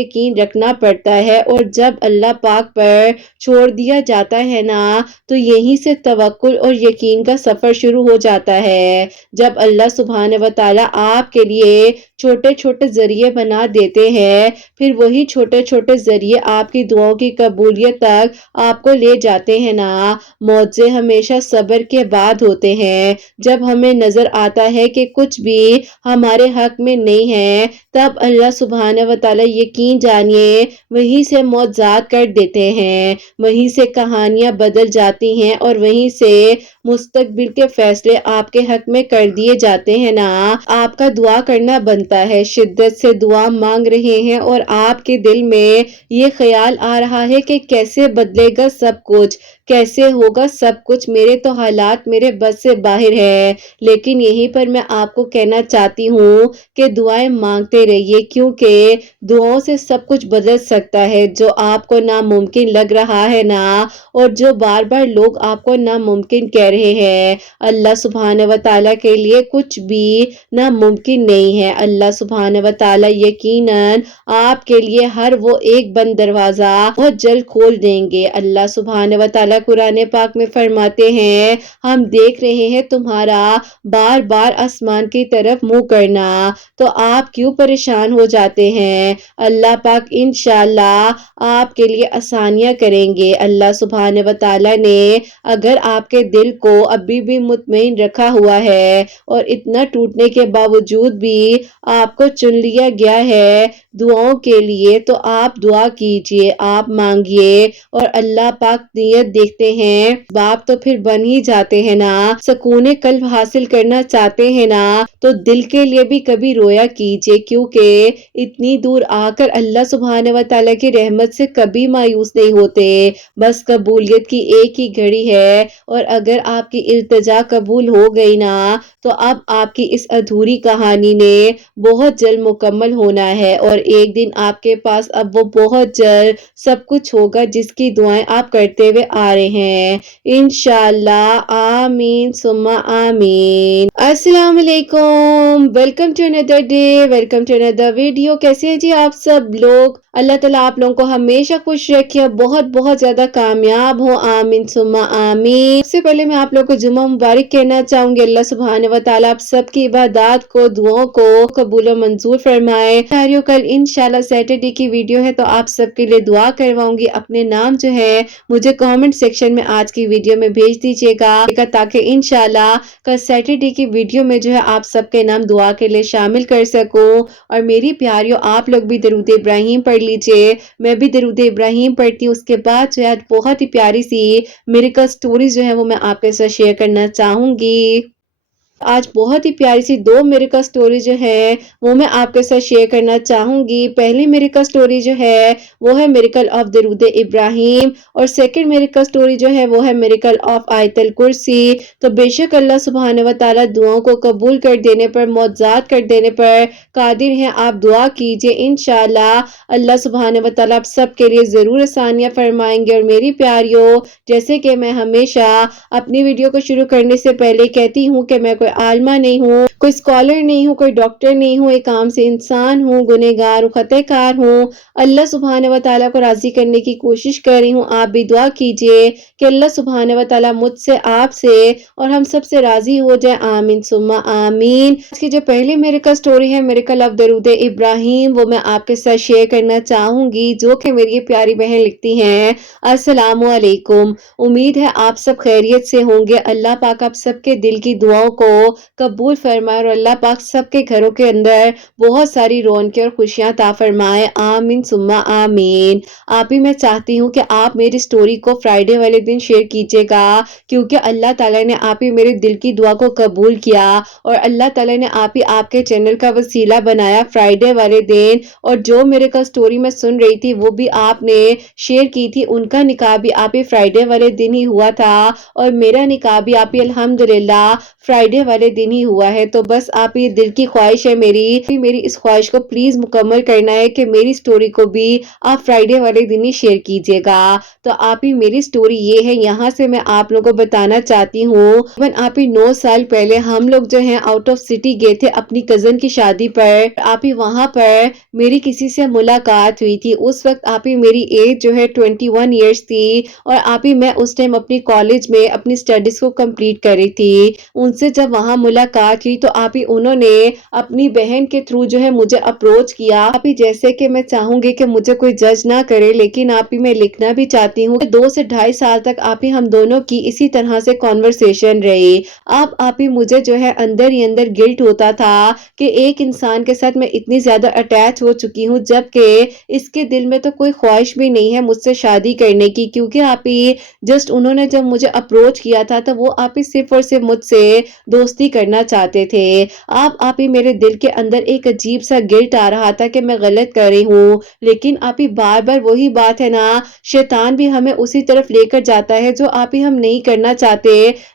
یقین رکھنا پڑتا ہے، اور جب اللہ پاک پر چھوڑ دیا جاتا ہے نا تو یہیں سے توکل اور یقین کا سفر شروع ہو جاتا ہے۔ جب اللہ سبحانہ و تعالیٰ آپ کے لیے چھوٹے چھوٹے ذریعے بنا دیتے ہیں، پھر وہی چھوٹے چھوٹے ذریعے آپ کی دعاؤں کی قبولیت تک آپ کو لے جاتے ہیں نا۔ معجزے ہمیشہ صبر کے بعد ہوتے ہیں۔ جب ہمیں نظر آتا ہے کہ کچھ بھی ہمارے حق میں نہیں ہے، تب اللہ سبحانہ و تعالیٰ یقین جانیے وہیں سے معجزات کر دیتے ہیں، وہیں سے کہانیاں بدل جاتی ہیں، اور وہیں سے مستقبل کے فیصلے آپ کے حق میں کر دیے جاتے ہیں نا۔ آپ کا دعا کرنا بنتا ہے، شدت سے دعا مانگ رہے ہیں اور آپ کے دل میں یہ خیال آ رہا ہے کہ کیسے بدلے گا سب کچھ، کیسے ہوگا سب کچھ، میرے تو حالات میرے بس سے باہر ہے۔ لیکن یہیں پر میں آپ کو کہنا چاہتی ہوں کہ دعائیں مانگتے رہیے، کیونکہ دعاؤں سے سب کچھ بدل سکتا ہے۔ جو آپ کو ناممکن لگ رہا ہے نا، اور جو بار بار لوگ آپ کو ناممکن کہہ رہے ہیں، اللہ سبحانہ و تعالیٰ کے لیے کچھ بھی ناممکن نہیں ہے۔ اللہ سبحانہ و تعالیٰ یقیناً آپ کے لیے ہر وہ ایک بند دروازہ بہت جلد کھول دیں گے۔ اللہ سبحانہ و تعالیٰ قرآن پاک میں فرماتے ہیں، ہم دیکھ رہے ہیں تمہارا بار بار آسمان کی طرف منہ کرنا، تو آپ کیوں پریشان ہو جاتے ہیں؟ اللہ پاک انشاءاللہ آپ کے لیے آسانیاں کریں گے۔ اللہ سبحانہ و تعالیٰ نے اگر آپ کے دل کو ابھی بھی مطمئن رکھا ہوا ہے اور اتنا ٹوٹنے کے باوجود بھی آپ کو چن لیا گیا ہے دعاؤں کے لیے، تو آپ دعا کیجئے، آپ مانگیے، اور اللہ پاک نیت دیکھتے ہیں، باپ تو پھر بن ہی جاتے ہیں نا۔ سکون قلب حاصل کرنا چاہتے ہیں نا تو دل کے لیے بھی کبھی رویا کیجئے، کیونکہ اتنی دور آ کر اللہ سبحانہ و تعالیٰ کی رحمت سے کبھی مایوس نہیں ہوتے۔ بس قبولیت کی ایک ہی گھڑی ہے، اور اگر آپ کی التجا قبول ہو گئی نا تو اب آپ کی اس ادھوری کہانی نے بہت جلد مکمل ہونا ہے، اور ایک دن آپ کے پاس اب وہ بہت جلد سب کچھ ہوگا جس کی دعائیں آپ کرتے ہوئے آ رہے ہیں، انشاءاللہ۔ آمین ثم آمین۔ السلام علیکم، welcome to another day, welcome to another video. کیسے ہیں جی آپ سب لوگ؟ اللہ تعالیٰ آپ لوگوں کو ہمیشہ خوش رکھے، بہت بہت زیادہ کامیاب ہو، آمین ثم آمین۔ سب سے پہلے میں آپ لوگوں کو جمعہ مبارک کہنا چاہوں گی۔ اللہ سبحانہ و تعالیٰ آپ سب کی عبادات کو، دعاؤں کو قبول و منظور فرمائے۔ ساریوں کل انشاءاللہ سیٹرڈے کی ویڈیو ہے، تو آپ سب کے لیے دعا کرواؤں گی۔ اپنے نام جو ہے مجھے کامنٹ سیکشن میں آج کی ویڈیو میں بھیج دیجیے گا، تاکہ انشاءاللہ کل سیٹرڈے کی ویڈیو میں جو ہے آپ سب کے نام دعا کے لیے شامل کر سکوں۔ اور میری پیاریوں، آپ لوگ بھی درود ابراہیم پڑھ لیجئے، میں بھی درود ابراہیم پڑھتی ہوں۔ اس کے بعد جو ہے بہت ہی پیاری سی میریکل سٹوریز جو ہے وہ میں آپ کے ساتھ شیئر کرنا چاہوں گی۔ آج بہت ہی پیاری سی دو میریکل سٹوری جو ہے وہ میں آپ کے ساتھ شیئر کرنا چاہوں گی۔ پہلی میریکل سٹوری جو ہے وہ ہے میریکل آف درود ابراہیم، اور سیکنڈ میریکل سٹوری جو ہے وہ ہے میریکل آف آیت الکرسی۔ تو بے شک اللہ سبحانہ و تعالیٰ دعاؤں کو قبول کر دینے پر، معجزات کر دینے پر قادر ہیں۔ آپ دعا کیجئے، انشاءاللہ اللہ سبحانہ و تعالیٰ آپ سب کے لیے ضرور آسانیاں فرمائیں گے۔ اور میری پیاریوں، جیسے کہ میں ہمیشہ اپنی ویڈیو کو شروع کرنے سے پہلے کہتی ہوں کہ میں کوئی عالمہ نہیں ہوں، کوئی اسکالر نہیں ہوں، کوئی ڈاکٹر نہیں ہوں، ایک عام سے انسان ہوں، گنہگار ہوں، خطا کار ہوں۔ اللہ سبحانہ و تعالیٰ کو راضی کرنے کی کوشش کر رہی ہوں۔ آپ بھی دعا کیجئے کہ اللہ سبحانہ و تعالیٰ مجھ سے، آپ سے اور ہم سب سے راضی ہو جائے، آمین ثم آمین۔ آج کی جو پہلی میریکل سٹوری ہے میریکل آف درود ابراہیم، وہ میں آپ کے ساتھ شیئر کرنا چاہوں گی، جو کہ میری پیاری بہن لکھتی ہیں، السلام علیکم، امید ہے آپ سب خیریت سے ہوں گے۔ اللہ پاک آپ سب کے دل کی دعاؤں کو قبول فرمائے، اور اللہ پاک سب کے گھروں کے اندر بہت ساری رونقیں اور خوشیاں عطا فرمائے، آمین ثم آمین۔ آپ ہی میں چاہتی ہوں کہ آپ میری سٹوری کو فرائیڈے والے دن شیئر کیجئے گا، کیونکہ اللہ تعالیٰ نے آپ ہی میرے دل کی دعا کو قبول کیا، اور اللہ تعالیٰ نے آپ ہی آپ کے چینل کا وسیلہ بنایا فرائیڈے والے دن، اور جو میرے کا سٹوری میں سن رہی تھی وہ بھی آپ نے شیئر کی تھی، ان کا نکاح بھی آپ ہی فرائیڈے والے دن ہی ہوا تھا، اور میرا نکاح بھی آپ ہی الحمدللہ فرائیڈے والے دن ہی ہوا ہے، تو بس آپ یہ دل کی خواہش ہے میری اس خواہش کو پلیز مکمل کرنا ہے کہ میری سٹوری کو بھی آپ فرائیڈے والے دن ہی شیئر کیجیے گا۔ تو آپ ہی میری سٹوری یہ ہے، یہاں سے میں آپ لوگوں کو بتانا چاہتی ہوں، آپ ہی 9 سال پہلے ہم لوگ جو ہیں آؤٹ آف سٹی گئے تھے اپنی کزن کی شادی پر۔ آپ ہی وہاں پر میری کسی سے ملاقات ہوئی تھی، اس وقت آپ ہی میری ایج جو ہے 21 ایئرس تھی، اور آپ ہی میں اس ٹائم اپنی کالج میں اپنی سٹڈیز کو کمپلیٹ کر رہی تھی۔ ان سے جب وہاں ملاقات ہوئی تو آپ ہی انہوں نے اپنی بہن کے تھرو جو ہے مجھے اپروچ کیا۔ آپ ہی جیسے کہ میں چاہوں گی کہ مجھے کوئی جج نہ کرے، لیکن آپ ہی میں لکھنا بھی چاہتی ہوں کہ 2 سے 2.5 سال تک آپ ہی ہم دونوں کی اسی طرح سے کنورسیشن رہی۔ آپ ہی مجھے جو ہے اندر ہی اندر گلٹ ہوتا تھا کہ ایک انسان کے ساتھ میں اتنی زیادہ اٹیچ ہو چکی ہوں، جبکہ اس کے دل میں تو کوئی خواہش بھی نہیں ہے مجھ سے شادی کرنے کی، کیونکہ آپ ہی جسٹ انہوں نے جب مجھے اپروچ کیا تھا تو وہ آپ ہی صرف اور صرف مجھ سے دوستی کرنا چاہتے تھے۔ آپ ہی میرے دل کے اندر ایک عجیب سا گلٹ آ رہا تھا کہ میں غلط کر رہی ہوں، لیکن آپ ہی بار بار وہی بات ہے نا، شیطان بھی ہمیں اسی طرف لے کر جاتا ہے جو آپ ہی ہم نہیں کرنا چاہتے،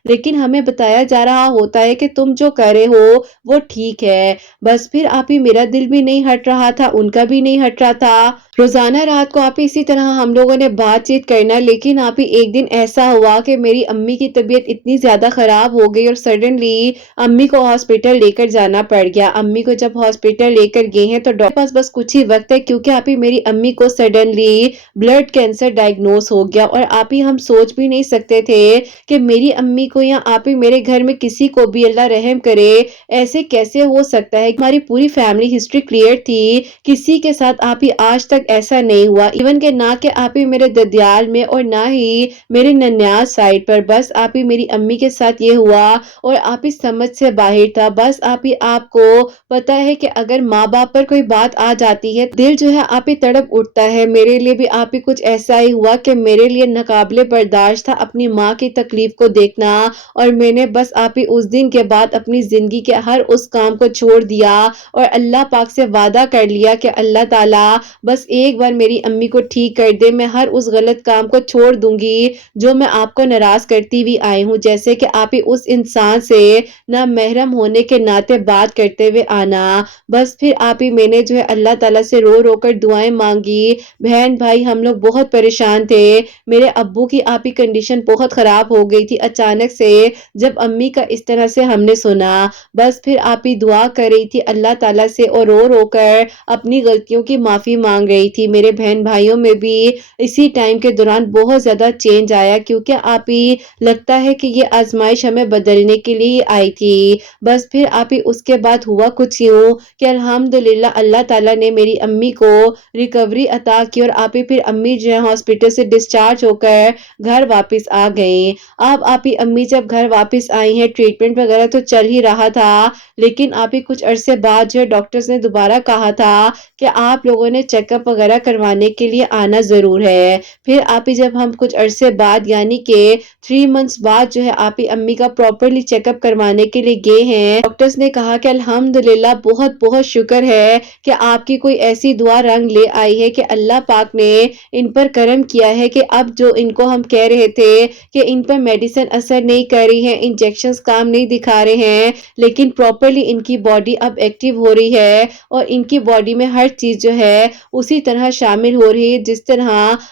لیکن ہمیں بتایا جا رہا ہوتا ہے کہ تم جو کر رہے ہو وہ ٹھیک ہے۔ بس پھر آپ ہی میرا دل بھی نہیں ہٹ رہا تھا، ان کا بھی نہیں ہٹ رہا تھا۔ روزانہ رات کو آپ ہی اسی طرح ہم لوگوں نے بات چیت کرنا، لیکن آپ ہی ایک دن ایسا ہوا کہ میری امی کی طبیعت اتنی زیادہ خراب ہو گئی اور سڈنلی امی کو ہاسپٹل لے کر جانا پڑ گیا۔ امی کو جب ہاسپٹل لے کر گئے ہیں تو ڈاکٹر کے پاس بس کچھ ہی وقت ہے، کیونکہ آپ ہی میری امی کو سڈنلی بلڈ کینسر ڈائگنوز ہو گیا، اور آپ ہی ہم سوچ بھی نہیں سکتے تھے کہ میری امی کو یا آپ ہی میرے گھر میں کسی کو بھی اللہ رحم کرے، ایسے کیسے ہو سکتا ہے۔ ہماری پوری فیملی ہسٹری کلیئر تھی، کسی کے ساتھ آپ ہی آج تک ایسا نہیں ہوا، ایون کہ نہ کہ آپ ہی میرے ددیال میں اور نہ ہی میرے ننیال سائڈ پر، بس آپ ہی میری امی کے ساتھ یہ ہوا اور آپ ہی سمجھ سے باہر تھا۔ بس آپ ہی آپ کو پتا ہے کہ اگر ماں باپ پر کوئی بات آ جاتی ہے دل جو ہے آپ ہی تڑپ اٹھتا ہے۔ میرے لیے بھی آپ ہی کچھ ایسا ہی ہوا کہ میرے لیے ناقابل برداشت تھا اپنی ماں کی تکلیف کو دیکھنا، اور میں نے بس آپ ہی اس دن کے بعد اپنی زندگی کے ہر اس کام کو چھوڑ دیا اور اللہ پاک سے وعدہ کر لیا کہ اللہ تعالیٰ بس ایک بار میری امی کو ٹھیک کر دے، میں ہر اس غلط کام کو چھوڑ دوں گی جو میں آپ کو ناراض کرتی ہوئی آئی ہوں، جیسے کہ آپ ہی اس انسان سے نہ محرم ہونے کے ناطے بات کرتے ہوئے آنا۔ بس پھر آپ ہی میں نے جو ہے اللہ تعالیٰ سے رو رو کر دعائیں مانگی، بہن بھائی ہم لوگ بہت پریشان تھے، میرے ابو کی آپ ہی کنڈیشن بہت خراب ہو گئی تھی اچانک سے جب امی کا اس طرح سے ہم نے سنا۔ بس پھر آپ ہی دعا کر رہی تھی اللہ تعالیٰ سے اور رو رو کر اپنی غلطیوں کی معافی مانگ رہی تھی۔ میرے بہن بھائیوں میں بھی اسی ٹائم کے دوران بہت زیادہ چینج آیا، کیونکہ آپ ہی لگتا ہے کہ یہ آزمائش ہمیں بدلنے کے لیے آئی تھی۔ بس پھر آپ ہی اس کے بعد ہوا کچھ یوں کہ الحمدللہ اللہ تعالیٰ نے میری امی کو ریکوری عطا کی، اور آپ ہی پھر امی جو ہے ہاسپٹل سے ڈسچارج ہو کر گھر واپس آ گئے۔ اب آپ ہی امی جب گھر واپس آئی ہیں، ٹریٹمنٹ وغیرہ تو چل ہی رہا تھا، لیکن آپ ہی کچھ عرصے بعد جو ہے ڈاکٹرز نے دوبارہ کہا تھا کہ آپ لوگوں نے چیک اپ وغیرہ کروانے کے لیے آنا ضرور ہے۔ پھر آپ ہی جب ہم کچھ عرصے بعد یعنی کہ 3 منتھس بعد جو ہے آپ ہی امی کا پراپرلی چیک اپ کروانے کے لیے گئے ہیں، ڈاکٹرز نے کہا کہ الحمدللہ بہت بہت شکر ہے کہ آپ کی کوئی ایسی دعا رنگ لے آئی ہے کہ اللہ پاک نے ان پر کرم کیا ہے کہ اب جو ان کو ہم کہہ رہے تھے کہ ان پر میڈیسن اثر نہیں کر رہی ہے، انجیکشنز کام نہیں دکھا رہے ہیں، لیکن پراپرلی ان کی باڈی اب ایکٹیو ہو رہی ہے اور ان کی باڈی میں ہر چیز جو ہے اسی طرح شامل ہو رہی ہے جس طرح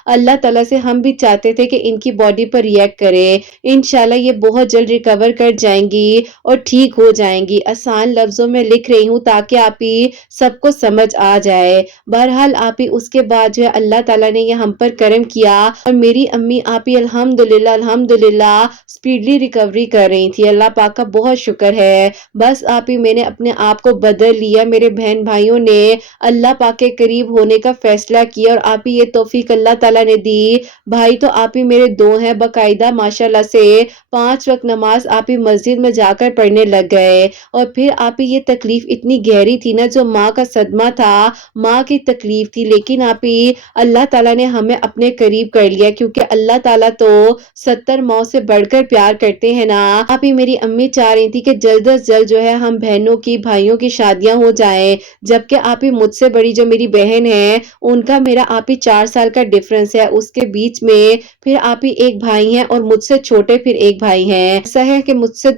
اللہ تعالیٰ سے ہم بھی چاہتے تھے کہ ان کی باڈی پر ریئیکٹ کرے۔ انشاءاللہ یہ بہت جلد ریکور کر جائیں گی اور ٹھیک ہو جائیں گی۔ آسان لفظوں میں لکھ رہی ہوں تاکہ آپ ہی سب کو سمجھ آ جائے۔ بہرحال آپ ہی اس کے بعد جو ہے اللہ تعالیٰ نے یہ ہم پر کرم کیا اور میری امی آپ ہی الحمدللہ سپیڈلی ریکوری کر رہی تھی، اللہ پاک کا بہت شکر ہے۔ بس آپ ہی میں نے اپنے آپ کو بدل لیا، میرے بہن بھائیوں نے اللہ پاک کے قریب ہونے کا فیصلہ کیا اور آپ ہی یہ توفیق اللہ تعالیٰ نے دی۔ بھائی تو آپ ہی میرے 2 ہیں، باقاعدہ ماشاءاللہ سے 5 وقت نماز آپ ہی مسجد میں جا کر پڑھنے لگ گئے، اور پھر آپ ہی یہ تکلیف اتنی گہری تھی نا، جو ماں کا صدمہ تھا، ماں کی تکلیف تھی، لیکن آپ ہی اللہ تعالیٰ نے ہمیں اپنے قریب کر لیا، کیونکہ اللہ تعالیٰ تو 70 ماؤں سے بڑھ کر پیار کرتے ہیں نا۔ آپ ہی میری امی چاہ رہی تھی کہ جلد از جلد جو ہے ہم بہنوں کی بھائیوں کی شادیاں ہو جائیں، جبکہ آپ ہی مجھ سے بڑی جو میری بہن ہے ان کا میرا آپ ہی 4 سال کا ڈیفرنس ہے، اس کے بیچ میں پھر آپ ہی ایک بھائی ہیں اور مجھ سے چھوٹے پھر ایک بھائی ہیں۔ ایسا ہے کہ مجھ سے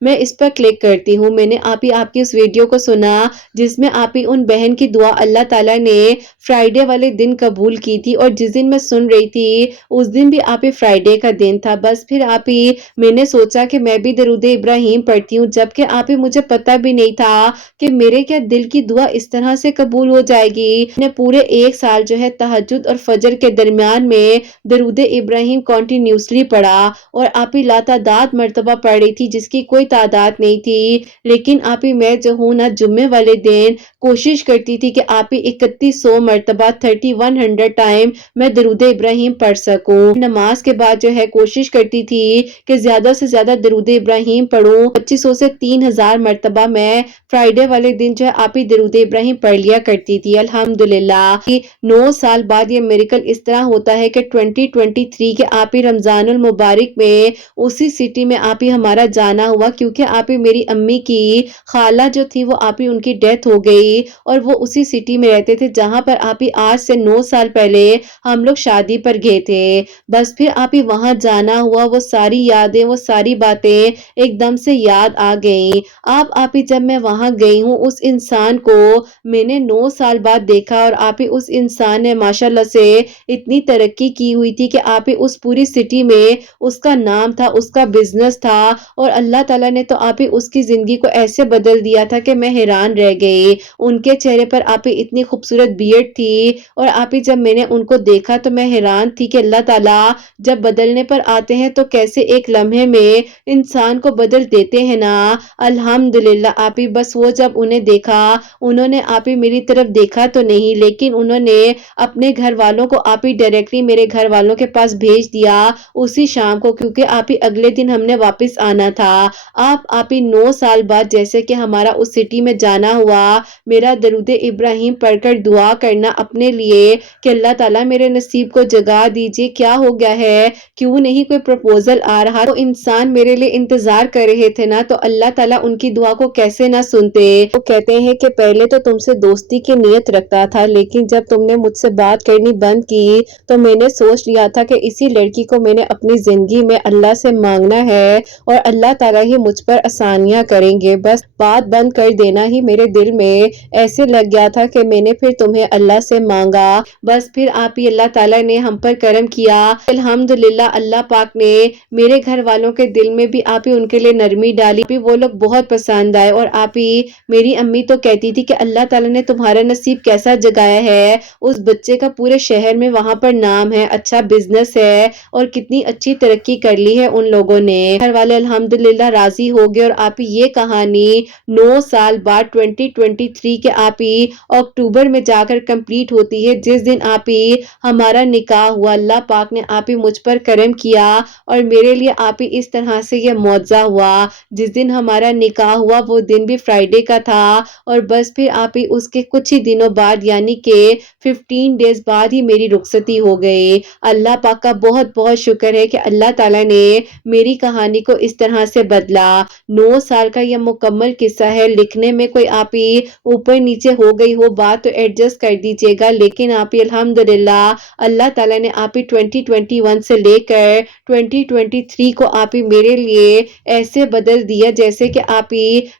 میں اس پر کلک کرتی ہوں۔ میں نے آپ کی اس ویڈیو کو سنا جس میں آپ ان بہن کی دعا اللہ تعالیٰ نے فرائیڈے والے دن قبول کی تھی، اور جس دن میں سن رہی تھی اس دن بھی آپ فرائیڈے کا دن تھا۔ بس پھر میں نے سوچا کہ میں بھی درود ابراہیم پڑھتی ہوں، جبکہ مجھے پتا بھی نہیں تھا کہ میرے کیا دل کی دعا اس طرح سے قبول ہو جائے گی۔ میں نے پورے 1 سال جو ہے تہجد اور فجر کے درمیان میں درود ابراہیم کنٹینیوسلی پڑھا، اور لاتعداد مرتبہ پڑھ رہی تھی جس کی کوئی تعداد نہیں تھی۔ لیکن میں جو ہوں نا، جمعے والے دن کوشش کرتی تھی کہ 3100 مرتبہ 3100 ٹائم میں درود ابراہیم پڑھ سکوں۔ نماز کے بعد جو ہے کوشش کرتی تھی کہ زیادہ سے زیادہ درود ابراہیم پڑھوں۔ 2500 سے 3000 مرتبہ میں فرائیڈے والے دن جو ہے درود ابراہیم پڑھ لیا کرتی تھی۔ الحمدللہ 9 سال بعد یہ میریکل اس طرح ہوتا ہے کہ 2023 کے رمضان المبارک میں اسی سٹی میں ہمارا جانا ہوا، کیونکہ میری امی کی خالہ جو تھی وہ ان کی ڈیتھ ہو گئی، اور وہ اسی سٹی میں رہتے تھے جہاں پر آج سے 9 سال پہلے ہم لوگ شادی پر گئے تھے۔ بس پھر وہاں جانا ہوا، وہ ساری یادیں، وہ ساری باتیں ایک دم سے یاد آ گئیں۔ جب میں وہاں گئی ہوں، اس انسان کو میں نے 9 سال بعد دیکھا، اور اس انسان نے ماشاءاللہ سے اتنی ترقی کی ہوئی تھی کہ اس پوری سٹی میں اس کا نام تھا، اس کا بزنس تھا، اور اللہ تعالیٰ نے تو اس کی زندگی کو ایسے بدل دیا تھا کہ میں حیران رہ گئی۔ ان کے چہرے پر اتنی خوبصورت بیئرڈ تھی، اور جب میں نے ان کو دیکھا تو میں حیران تھی کہ اللہ تعالیٰ جب بدلنے پر آتے ہیں تو کیسے ایک لمحے میں انسان کو بدل دیتے ہیں نا۔ الحمدللہ بس وہ جب انہیں دیکھا، انہوں نے میری طرف دیکھا تو نہیں، لیکن انہوں نے اپنے گھر والوں کو ڈائریکٹلی میرے گھر والوں کے پاس بھیج دیا اسی شام کو، کیونکہ اگلے دن ہم نے واپس آنا تھا۔ 9 سال بعد جیسے کہ ہمارا اس سٹی میں جانا ہوا، میرا درود ابراہیم پڑھ کر دعا کرنا اپنے لیے کہ اللہ تعالیٰ میرے نصیب کو جگا دیجئے، کیا ہو گیا ہے، کیوں نہیں کوئی پروپوزل آ رہا، تو انسان میرے لیے انتظار کر رہے تھے نا، تو اللہ تعالیٰ ان کی دعا کو کیسے نہ سنتے۔ وہ کہتے ہیں کہ پہلے تو تم سے دوستی کی نیت رکھتا تھا، لیکن جب تم نے مجھ سے بات کرنی بند کی تو میں نے سوچ لیا تھا کہ اسی لڑکی کو میں نے اپنی زندگی میں اللہ سے مانگنا ہے، اور اللہ تعالیٰ ہی مجھ پر آسانیاں کریں گے۔ بس بات بند کر دینا ہی میرے دل میں ایسے لگ گیا تھا کہ میں نے پھر تمہیں اللہ سے مانگا، بس پھر اللہ تعالیٰ نے ہم پر کرم کیا۔ الحمدللہ اللہ پاک نے میرے گھر والوں کے دل میں بھی ان کے لیے نرمی ڈالی، وہ لوگ بہت پسند آئے، اور میری امی تو کہتی تھی کہ اللہ تعالیٰ نے تمہارا نصیب کیسا جگایا ہے، اس بچے کا پورے شہر میں وہاں پر نام ہے، اچھا بزنس ہے، اور کتنی اچھی ترقی کر لی ہے ان لوگوں نے۔ گھر والے الحمدللہ راضی ہو گئے، اور یہ کہانی 9 سال بعد 2023 کے اکتوبر میں جا کر کمپلیٹ ہوتی ہے، جس دن ہمارا نکاح ہوا۔ اللہ پاک نے مجھ پر کرم کیا، اور میرے لیے اس طرح سے یہ معجزہ ہوا۔ جس دن ہمارا نکاح ہوا وہ دن بھی فرائیڈے کا تھا، اور بس پھر اس کے کچھ ہی دنوں بعد یعنی کہ 15 ڈیز بعد ہی میری رخصتی ہو گئی۔ اللہ پاک کا بہت بہت شکر ہے کہ اللہ تعالیٰ نے میری کہانی کو اس طرح سے بدلا۔ 9 سال کا یہ مکمل قصہ ہے، لکھنے میں کوئی اوپر نیچے ہو گئی ہو بات تو ایڈجسٹ کر دیجئے گا، لیکن الحمدللہ اللہ تعالیٰ نے 2021 سے لے کر 2023 کو میرے لیے ایسے بدل دیا جیسے کہ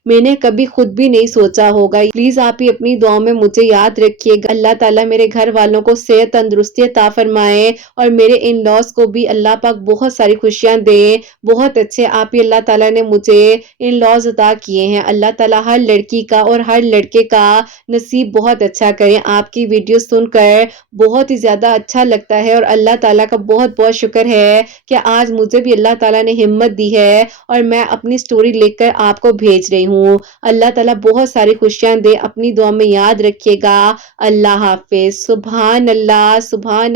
میں نے کبھی خود بھی نہیں سوچا ہوگا۔ پلیز اپنی دعاؤں میں مجھے یاد رکھیے گا۔ اللہ تعالیٰ میرے گھر والوں کو صحت تندرستی عطا فرمائے، اور میرے ان لاز کو بھی اللہ پاک بہت ساری خوشیاں دے۔ بہت اچھے اللہ تعالیٰ نے مجھے ان لاز عطا کیے ہیں۔ اللہ تعالیٰ ہر لڑکی کا اور ہر لڑکے کا نصیب بہت اچھا کریں۔ آپ کی ویڈیو سن کر بہت ہی زیادہ اچھا لگتا ہے، اور اللہ تعالیٰ کا بہت بہت شکر ہے کہ آج مجھے بھی اللہ تعالیٰ نے ہمت دی ہے، اور میں اپنی سٹوری لکھ کر آپ کو بھیج رہی ہوں۔ اللہ تعالیٰ بہت ساری خوشیاں دے، اپنی دعا میں یاد رکھیے گا۔ اللہ حافظ۔ سبحان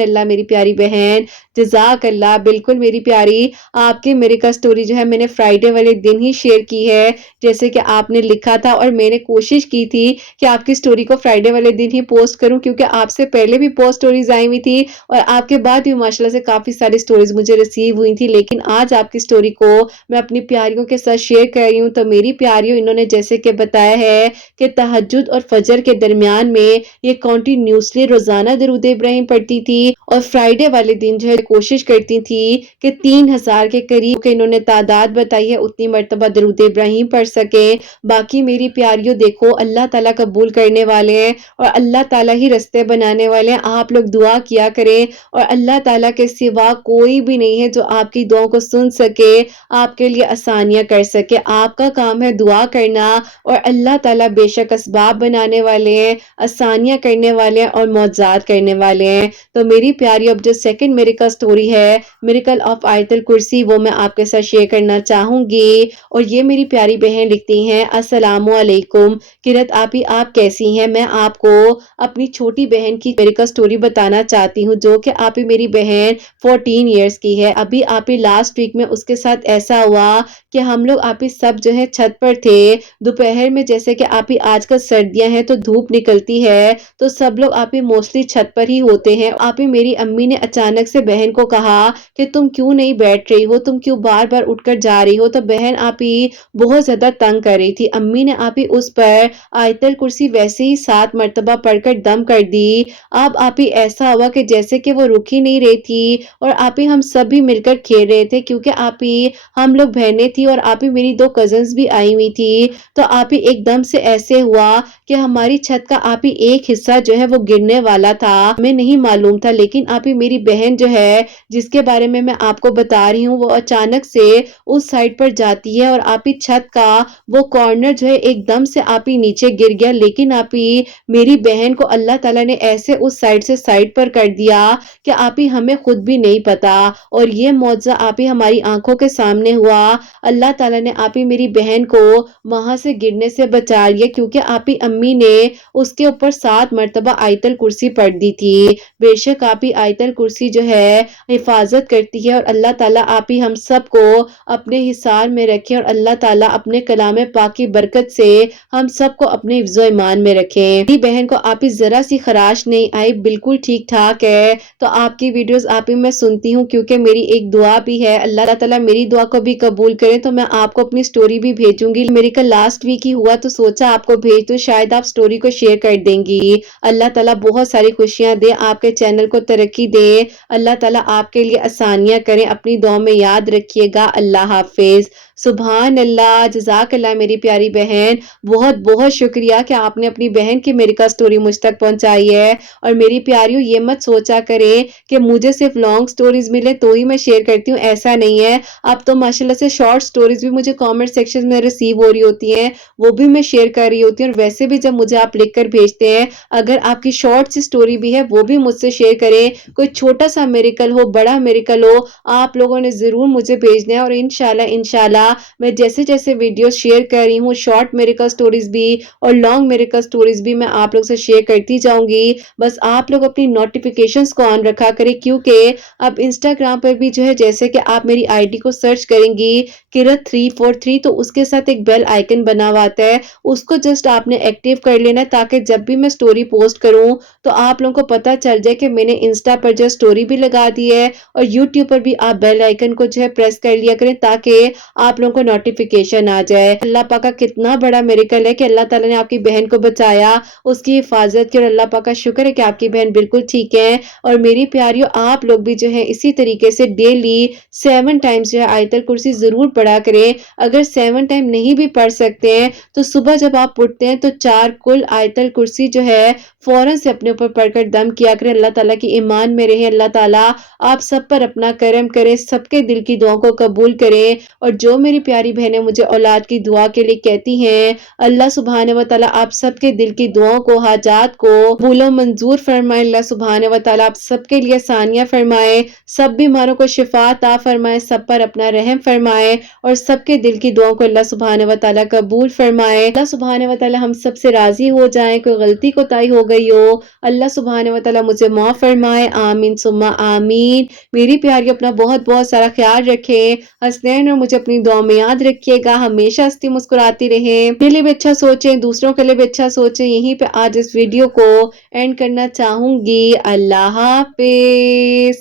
اللہ میری پیاری بہن، جزاک اللہ۔ بالکل میری پیاری، آپ کی میریکل سٹوری جو ہے میں نے فرائیڈے والے دن ہی شیئر کی ہے جیسے کہ آپ نے لکھا تھا، اور میں نے کوشش کی تھی کہ آپ کی سٹوری کو فرائیڈے والے دن ہی پوسٹ کروں، کیونکہ آپ سے پہلے بھی پوسٹ سٹوریز آئی ہوئی تھی، اور آپ کے بعد بھی ماشاءاللہ سے کافی ساری سٹوریز مجھے ریسیو ہوئی تھی، لیکن آج آپ کی سٹوری کو میں اپنی پیاریوں کے ساتھ شیئر کر رہی ہوں۔ تو میری پیاریوں، انہوں نے جیسے کہ بتایا ہے کہ تہجد اور فجر کے درمیان میں یہ کنٹینیوسلی روزانہ درود ابراہیم پڑھتی تھی، اور فرائیڈے والے دن جو ہے کوشش کرتی تھی کہ 3000 کے قریب کہ انہوں نے تعداد بتائی ہے اتنی مرتبہ درود ابراہیم پڑھ سکیں۔ باقی میری پیاریوں دیکھو اللہ تعالیٰ قبول کرنے والے ہیں اور اللہ تعالیٰ ہی رستے بنانے والے ہیں۔ آپ لوگ دعا کیا کریں اور اللہ تعالیٰ کے سوا کوئی بھی نہیں ہے جو آپ کی دعاؤں کو سن سکے، آپ کے لیے آسانیاں کر سکے۔ آپ کا کام ہے دعا کرنا اور اللہ تعالیٰ بے شک اسباب بنانے والے ہیں، آسانیاں کرنے والے ہیں اور معجزات کرنے والے ہیں۔ تو میری پیاری اب جو سیکنڈ میریکل سٹوری ہے میریکل آف آیت الکرسی، وہ میں آپ کے ساتھ شیئر کرنا چاہوں گی۔ اور یہ میری پیاری بہن لکھتی ہیں السلام علیکم کرت آپی، آپ کیسی ہیں؟ میں آپ کو اپنی چھوٹی بہن کی میریکل سٹوری بتانا چاہتی ہوں جو کہ آپی میری بہن 14 ایئرس کی ہے۔ ابھی آپی لاسٹ ویک میں اس کے ساتھ ایسا ہوا کہ ہم لوگ آپی سب جو ہے چھت پر تھے دوپہر میں، جیسے کہ آپی آج کل سردیاں ہیں تو دھوپ نکلتی ہے تو سب لوگ آپی موسٹلی چھت پر ہی ہوتے ہیں۔ آپی میری امی نے اچانک سے بہن کو کہا کہ تم کیوں نہیں بیٹھ رہی ہو، تم کیوں بار بار اٹھ کر جا رہی ہو؟ تو بہن آپی بہت زیادہ تنگ کر رہی تھی۔ امی نے آپی اس پر آیت الکرسی ویسے ہی 7 مرتبہ پڑھ کر دم کر دی۔ اب آپی ایسا ہوا کہ جیسے کہ وہ رک ہی نہیں رہی تھی اور آپی ہم سب بھی مل کر کھیل رہے تھے کیونکہ آپی ہم لوگ بہنیں تھی اور آپی میری 2 کزنز بھی آئی ہوئی تھی۔ تو آپی ایک دم سے ایسے ہوا کہ ہماری چھت کا آپی ایک حصہ جو ہے وہ گرنے والا تھا، ہمیں نہیں معلوم تھا، لیکن آپی میری بہن جو ہے جس کے بارے میں آپ کو بتا رہی ہوں وہ اچانک سے اس سائڈ پر جاتی ہے اور آپی چھت کا وہ کارنر جو ہے ایک دم سے آپی نیچے گر گیا، لیکن آپی میری بہن کو اللہ تعالیٰ نے ایسے اس سائڈ سے سائڈ پر کر دیا کہ آپی ہمیں خود بھی نہیں پتا، اور یہ معجزہ آپی ہماری آنکھوں کے سامنے ہوا۔ اللہ تعالیٰ نے آپی میری بہن کو وہاں سے گرنے سے بچا لیا کیونکہ آپی امی نے اس کے اوپر 7 مرتبہ آیت الکرسی پڑھ دی تھی۔ بے شک آپی آیت الکرسی جو ہے حفاظت کرتی ہے اور اللہ تعالیٰ آپی ہم سب کو اپنے حصار میں رکھے اور اللہ تعالیٰ اپنے کلام پاک کی برکت سے ہم سب کو اپنے حفظ و ایمان میں رکھے۔ میری بہن کو آپی ذرا سی خراش نہیں آئی، بالکل ٹھیک ٹھاک ہے۔ تو آپ کی ویڈیوز آپی میں سنتی ہوں کیونکہ میری ایک دعا بھی ہے، اللہ تعالیٰ میری دعا کو بھی قبول کرے تو میں آپ کو اپنی سٹوری بھی بھیجوں گی۔ میری کل لاسٹ ویک ہی ہوا تو سوچا آپ کو بھیج دوں، شاید آپ سٹوری کو شیئر کر دیں گی۔ اللہ تعالیٰ بہت ساری خوشیاں دے، آپ کے چینل کو ترقی دے، اللہ تعالیٰ آپ کے لیے آسانیاں کریں، اپنی دعاؤں میں یاد رکھیے گا۔ اللہ حافظ۔ سبحان اللہ، جزاک اللہ میری پیاری بہن، بہت بہت شکریہ کہ آپ نے اپنی بہن کی میریکل سٹوری مجھ تک پہنچائی ہے۔ اور میری پیاریوں یہ مت سوچا کریں کہ مجھے صرف لانگ سٹوریز ملے تو ہی میں شیئر کرتی ہوں، ایسا نہیں ہے۔ اب تو ماشاءاللہ سے شارٹ سٹوریز بھی مجھے کامنٹ سیکشن میں ریسیو ہو رہی ہوتی ہیں، وہ بھی میں شیئر کر رہی ہوتی ہوں، اور ویسے بھی جب مجھے آپ لکھ کر بھیجتے ہیں، اگر آپ کی شارٹ سی سٹوری بھی ہے وہ بھی مجھ سے شیئر کریں، کوئی چھوٹا سا میریکل ہو بڑا میریکل ہو، آپ لوگوں نے ضرور مجھے بھیجنا ہے، اور انشاءاللہ میں جیسے جیسے ویڈیوز شیئر کر رہی ہوں شارٹ میریکل سٹوریز بھی اور لانگ میریکل سٹوریز بھی میں آپ لوگ سے شیئر کرتی جاؤں گی۔ بس آپ لوگ اپنی نوٹیفیکیشنز کو آن رکھا کریں کیونکہ اب انسٹاگرام پر بھی جو ہے جیسے کہ آپ میری آئی ڈی کو سرچ کریں گی کرت 343 تو اس کے ساتھ ایک بیل آئیکن بنا ہوا آتا ہے، اس کو جسٹ آپ نے ایکٹیو کر لینا ہے تاکہ جب بھی میں سٹوری پوسٹ کروں تو آپ لوگوں کو پتا چل جائے کہ میں نے انسٹا پر جو سٹوری بھی لگا دی ہے، اور یوٹیوب پر بھی آپ بیل آئیکن کو جو ہے پریس کر لیا کریں تاکہ آپ لوگوں کو نوٹیفیکیشن آ جائے۔ اللہ پاک کا کتنا بڑا میریکل ہے کہ اللہ تعالیٰ نے آپ کی بہن کو بچایا، اس کی حفاظت کی، اور اللہ پاک کا شکر ہے کہ آپ کی بہن بالکل ٹھیک ہے۔ اور میری پیاریوں آپ لوگ بھی جو ہے اسی طریقے سے ڈیلی 7 ٹائمز جو ہے آیت الکرسی ضرور پڑھا کریں۔ اگر 7 ٹائم نہیں بھی پڑھ سکتے ہیں تو صبح جب آپ اٹھتے ہیں تو 4 کل آیت الکرسی جو ہے فوراً سے اپنے اوپر پڑھ کر دم کیا کریں۔ اللہ تعالیٰ کی ایمان میں رہیں، اللہ تعالیٰ آپ سب پر اپنا کرم کرے، سب کے دل کی دعاؤں کو قبول کرے۔ اور جو میری پیاری بہنیں مجھے اولاد کی دعا کے لیے کہتی ہیں، اللہ سبحانہ و تعالیٰ آپ سب کے دل کی دعاؤں کو، حاجات کو قبول و منظور فرمائے۔ اللہ سبحانہ و تعالیٰ آپ سب کے لیے آسانیاں فرمائے، سب بیماروں کو شفا عطا فرمائے، سب پر اپنا رحم فرمائے، اور سب کے دل کی دعاؤں کو اللہ سبحانہ و تعالیٰ قبول فرمائے۔ اللہ سبحانہ و تعالیٰ ہم سب سے راضی ہو جائیں، کوئی غلطی کوتاہی ہو گئی ہو اللہ سبحانہ و تعالیٰ مجھے معاف فرمائے، آمین ثم آمین۔ میری پیاری اپنا بہت بہت سارا خیال رکھیں، حسنین اور مجھے اپنی دعاؤں میں یاد رکھیے گا، ہمیشہ ہنستی مسکراتی رہیں، اپنے لیے بھی اچھا سوچیں، دوسروں کے لیے بھی اچھا سوچیں۔ یہیں پہ آج اس ویڈیو کو اینڈ کرنا چاہوں گی۔ اللہ حافظ۔